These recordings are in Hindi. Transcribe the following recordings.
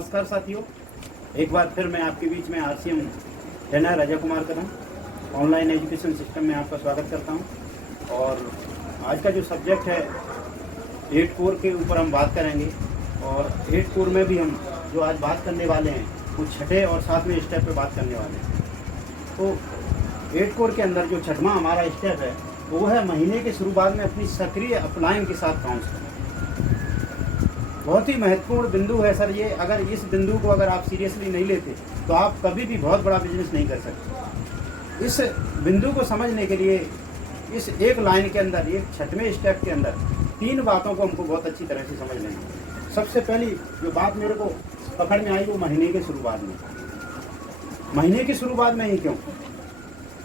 नमस्कार साथियों, एक बार फिर मैं आपके बीच में आरसीएम ट्रेनर अजय कुमार कदम ऑनलाइन एजुकेशन सिस्टम में आपका स्वागत करता हूं। और आज का जो सब्जेक्ट है 8 कोर के ऊपर हम बात करेंगे। और 8 कोर में भी हम जो आज बात करने वाले हैं वो छठे और 7वें स्टेप पे बात करने वाले हैं। तो 8 कोर के अंदर जो छठवां हमारा स्टेप है वो है महीने के शुरुआत में अपनी सक्रिय अपलाइन के साथ काउंट करना। बहुत ही महत्वपूर्ण बिंदु है सर ये। अगर इस बिंदु को अगर आप सीरियसली नहीं लेते तो आप कभी भी बहुत बड़ा बिजनेस नहीं कर सकते। इस बिंदु को समझने के लिए इस एक लाइन के अंदर, एक छठवें स्टेप के अंदर 3 बातों को हमको बहुत अच्छी तरह से समझ लेना है। सबसे पहली जो बात मेरे को पकड़ में आई वो महीने के शुरुआत में। महीने की शुरुआत में ही क्यों?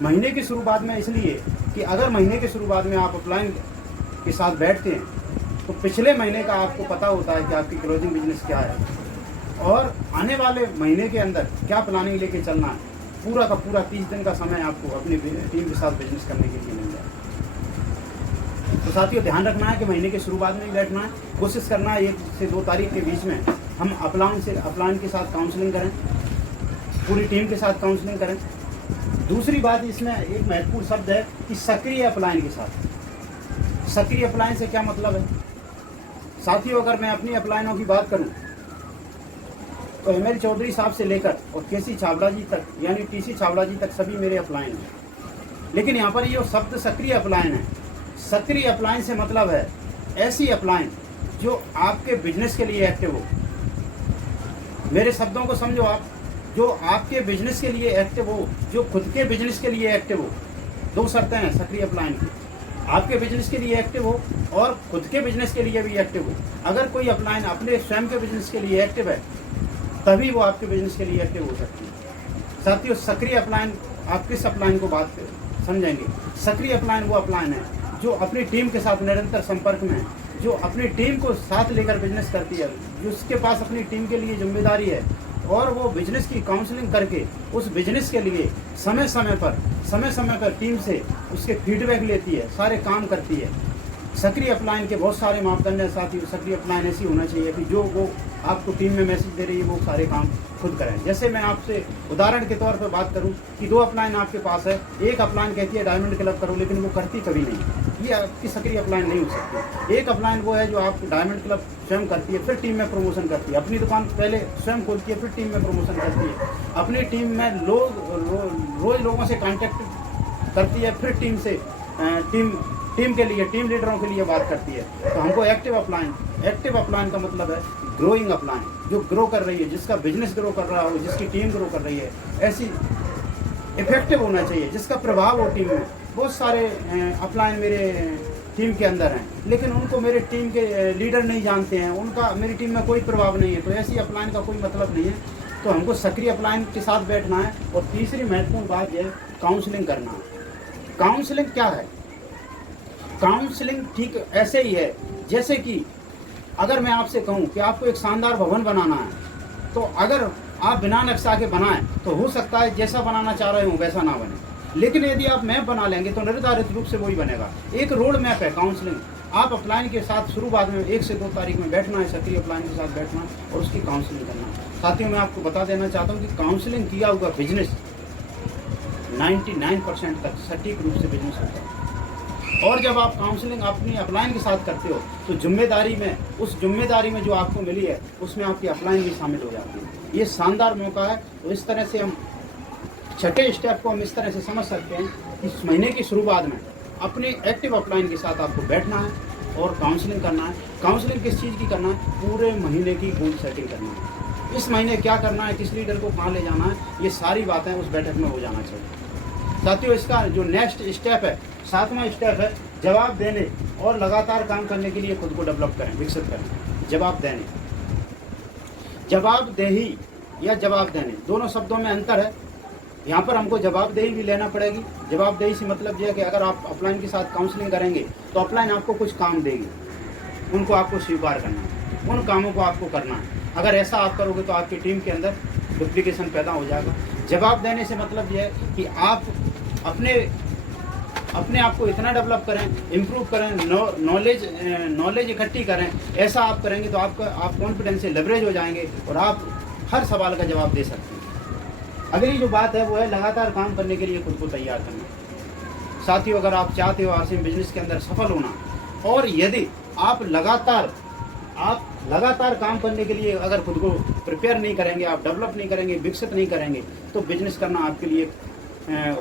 महीने की शुरुआत में इसलिए कि अगर महीने की शुरुआत में आप अपलाइन के साथ बैठते हैं तो पिछले महीने का आपको पता होता है कि आपकी क्लोजिंग बिजनेस क्या है और आने वाले महीने के अंदर क्या प्लानिंग लेके चलना है। पूरा का पूरा 30 दिन का समय आपको अपनी टीम के साथ बिजनेस करने के लिए मिल जाए। तो साथियों ध्यान रखना है कि महीने की शुरुआत में ही बैठना है। कोशिश करना है 1 से 2 तारीख के बीच में हम अपलाइन के साथ काउंसलिंग करें, पूरी टीम के साथ काउंसलिंग करें। दूसरी बात इसमें एक महत्वपूर्ण शब्द है कि सक्रिय अपलाइन के साथ। सक्रिय अपलाइन से क्या मतलब है साथियों? अगर मैं अपनी अपलाइनों की बात करूं तो एमएल चौधरी साहब से लेकर और केसी छाबड़ा जी तक, यानी टीसी छाबड़ा जी तक सभी मेरे अपलाइन हैं। लेकिन यहाँ पर ये शब्द सक्रिय अपलाइन है। सक्रिय अपलाइन से मतलब है ऐसी अपलाइन जो आपके बिजनेस के लिए एक्टिव हो। मेरे शब्दों को समझो आप, जो आपके बिजनेस के लिए एक्टिव हो, जो खुद के बिजनेस के लिए एक्टिव हो। 2 शर्तें हैं सक्रिय अपलाइन की, आपके बिजनेस के लिए एक्टिव हो और खुद के बिजनेस के लिए भी एक्टिव हो। अगर कोई अपलाइन अपने स्वयं के बिजनेस के लिए एक्टिव है तभी वो आपके बिजनेस के लिए एक्टिव हो सकती है। साथियों सक्रिय अपलाइन, आप किस अपलाइन को बात समझेंगे? सक्रिय अपलाइन वो अपलाइन है जो अपनी टीम के साथ निरंतर संपर्क में है, जो अपनी टीम को साथ लेकर बिजनेस करती है, जिसके पास अपनी टीम के लिए जिम्मेदारी है और वो बिजनेस की काउंसलिंग करके उस बिजनेस के लिए समय समय पर टीम से उसके फीडबैक लेती है, सारे काम करती है। सक्रिय अपलाइन के बहुत सारे मापदंड हैं साथियों। सक्रिय अपलाइन ऐसी होना चाहिए कि जो वो आपको टीम में मैसेज दे रही है वो सारे काम खुद करें। जैसे मैं आपसे उदाहरण के तौर पर बात करूं कि 2 अपलाइन आपके पास है। एक अपलाइन कहती है डायमंड क्लब करो, लेकिन वो करती कभी नहीं। ये आपकी सक्रिय अपलाइन नहीं हो सकती। एक अपलाइन वो है जो आप डायमंड क्लब स्वयं करती है, फिर टीम में प्रमोशन करती है। अपनी दुकान पहले स्वयं खोलती है, फिर टीम में प्रमोशन करती है। अपनी टीम में रोज लोगों से कॉन्टेक्ट करती है, फिर टीम के लिए, टीम लीडरों के लिए बात करती है। तो हमको एक्टिव अपलाइन का मतलब है ग्रोइंग अपलाइन, जो ग्रो कर रही है, जिसका बिजनेस ग्रो कर रहा हो, जिसकी टीम ग्रो कर रही है, ऐसी इफेक्टिव होना चाहिए जिसका प्रभाव हो टीम में। बहुत सारे अपलाइन मेरे टीम के अंदर हैं लेकिन उनको मेरे टीम के लीडर नहीं जानते हैं, उनका मेरी टीम में कोई प्रभाव नहीं है, तो ऐसी अपलाइन का कोई मतलब नहीं है। तो हमको सक्रिय अपलाइन के साथ बैठना है। और तीसरी महत्वपूर्ण बात यह काउंसलिंग करना है। काउंसलिंग क्या है? काउंसलिंग ठीक ऐसे ही है जैसे कि अगर मैं आपसे कहूं कि आपको एक शानदार भवन बनाना है, तो अगर आप बिना नक्शा के बनाएं तो हो सकता है जैसा बनाना चाह रहे हो वैसा ना बने, लेकिन यदि आप मैप बना लेंगे तो निर्धारित रूप से वही बनेगा। एक रोड मैप है काउंसलिंग। आप अपलाइन के साथ शुरुआत में 1 से 2 तारीख में बैठना है, सक्रिय अपलाइन के साथ बैठना और उसकी काउंसलिंग करना। साथियों मैं आपको बता देना चाहता हूँ कि काउंसलिंग किया हुआ बिजनेस 99% तक सटीक रूप से बिजनेस होता है। और जब आप काउंसलिंग अपनी अपलाइन के साथ करते हो तो उस जिम्मेदारी में जो आपको मिली है उसमें आपकी अपलाइन भी शामिल हो जाती है। ये शानदार मौका है। तो इस तरह से हम छठे स्टेप को हम इस तरह से समझ सकते हैं कि इस महीने की शुरुआत में अपनी एक्टिव अपलाइन के साथ आपको बैठना है और काउंसलिंग करना है। काउंसलिंग किस चीज़ की करना है? पूरे महीने की गोल सेटिंग करना है। इस महीने क्या करना है, किस लीडर को कहाँ ले जाना है, ये सारी बातें उस बैठक में हो जाना चाहिए। साथियों इसका जो नेक्स्ट स्टेप है, 7वां स्टेप है जवाब देने और लगातार काम करने के लिए खुद को डेवलप करें, विकसित करें। जवाबदेही या जवाब देने, दोनों शब्दों में अंतर है। यहाँ पर हमको जवाबदेही भी लेना पड़ेगी। जवाबदेही से मतलब यह है कि अगर आप अपलाइन के साथ काउंसलिंग करेंगे तो अपलाइन आपको कुछ काम देगी, उनको आपको स्वीकार करना है, उन कामों को आपको करना है। अगर ऐसा आप करोगे तो आपकी टीम के अंदर डुप्लीकेशन पैदा हो जाएगा। जवाब देने से मतलब यह है कि आप अपने अपने आप को इतना डेवलप करें, इम्प्रूव करें, नॉलेज इकट्ठी करें। ऐसा आप करेंगे तो आप कॉन्फिडेंस से लेवरेज हो जाएंगे और आप हर सवाल का जवाब दे सकते हैं। अगली जो बात है वो है लगातार काम करने के लिए खुद को तैयार करना। साथियों, अगर आप चाहते हो आरसीएम बिजनेस के अंदर सफल होना, और यदि आप लगातार काम करने के लिए अगर खुद को प्रिपेयर नहीं करेंगे, आप डेवलप नहीं करेंगे, विकसित नहीं करेंगे, तो बिजनेस करना आपके लिए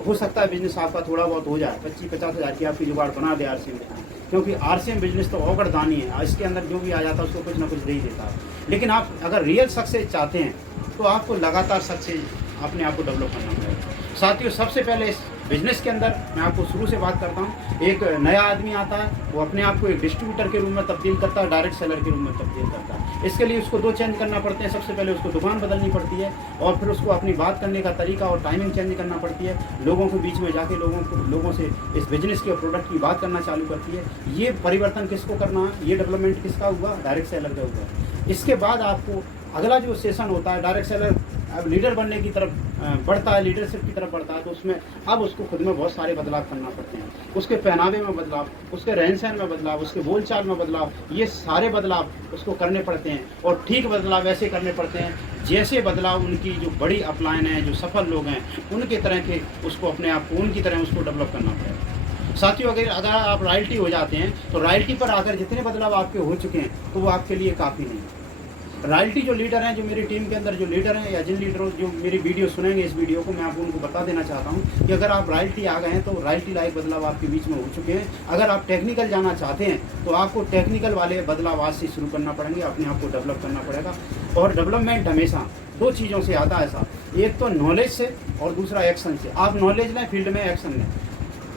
हो सकता है बिजनेस आपका थोड़ा बहुत हो जाए, 25-50 हज़ार की आपकी जुगाड़ बना दे आरसीएम में, क्योंकि आरसीएम बिजनेस तो औगड़दानी है, इसके अंदर जो भी आ जाता है उसको कुछ ना कुछ दे ही देता है। लेकिन आप अगर रियल सक्सेस चाहते हैं तो आपको लगातार सक्सेस अपने आप को डेवलप करना पड़ेगा। साथियों, सबसे पहले इस बिजनेस के अंदर मैं आपको शुरू से बात करता हूँ, एक नया आदमी आता है, वो अपने आप को एक डिस्ट्रीब्यूटर के रूप में तब्दील करता है, डायरेक्ट सेलर के रूप में तब्दील करता है। इसके लिए उसको 2 चेंज करना पड़ते हैं। सबसे पहले उसको दुकान बदलनी पड़ती है, और फिर उसको अपनी बात करने का तरीका और टाइमिंग चेंज करना पड़ती है। लोगों के बीच में जाके लोगों से इस बिजनेस के प्रोडक्ट की बात करना चालू करती है। ये परिवर्तन किसको करना है, ये डेवलपमेंट किसका हुआ, डायरेक्ट सेलर का हुआ। इसके बाद आपको अगला जो सेशन होता है, डायरेक्ट सेलर अब लीडर बनने की तरफ बढ़ता है, लीडरशिप की तरफ बढ़ता है, तो उसमें अब उसको खुद में बहुत सारे बदलाव करना पड़ते हैं। उसके पहनावे में बदलाव, उसके रहन सहन में बदलाव, उसके बोलचाल में बदलाव, ये सारे बदलाव उसको करने पड़ते हैं। और ठीक बदलाव ऐसे करने पड़ते हैं जैसे बदलाव उनकी जो बड़ी अपलाइन है, जो सफल लोग हैं, उनके तरह के उसको अपने आप को उनकी तरह उसको डेवलप करना पड़ेगा। साथियों, अगर आप रॉयल्टी हो जाते हैं तो रॉयल्टी पर आकर जितने बदलाव आपके हो चुके हैं तो वो आपके लिए काफ़ी नहीं है। रॉयल्टी जो लीडर हैं, जो मेरी टीम के अंदर जो लीडर हैं, या जिन लीडरों जो मेरी वीडियो सुनेंगे, इस वीडियो को मैं आपको उनको बता देना चाहता हूं कि अगर आप रॉयल्टी आ गए हैं तो रॉयल्टी लायक बदलाव आपके बीच में हो चुके हैं। अगर आप टेक्निकल जाना चाहते हैं तो आपको टेक्निकल वाले बदलाव आज से शुरू करना पड़ेंगे, अपने आप को डेवलप करना पड़ेगा। और डेवलपमेंट हमेशा 2 चीज़ों से आता है साहब, एक तो नॉलेज से और दूसरा एक्शन से। आप नॉलेज लें, फील्ड में एक्शन लें।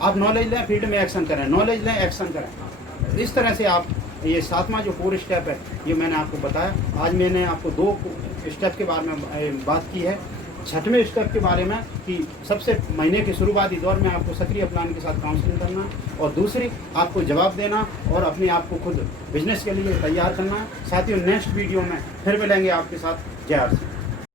आप नॉलेज लें, फील्ड में एक्शन करें, नॉलेज लें, एक्शन करें। इस तरह से आप ये 7वां जो 4 स्टेप है, ये मैंने आपको बताया। आज मैंने आपको 2 स्टेप के बारे में बात की है। 6वें स्टेप के बारे में कि सबसे महीने के शुरुआती दौर में आपको सक्रिय प्लान के साथ काउंसलिंग करना, और दूसरी आपको जवाब देना और अपने आप को खुद बिजनेस के लिए तैयार करना। साथियों, नेक्स्ट वीडियो में फिर मिलेंगे आपके साथ। जय आरसी।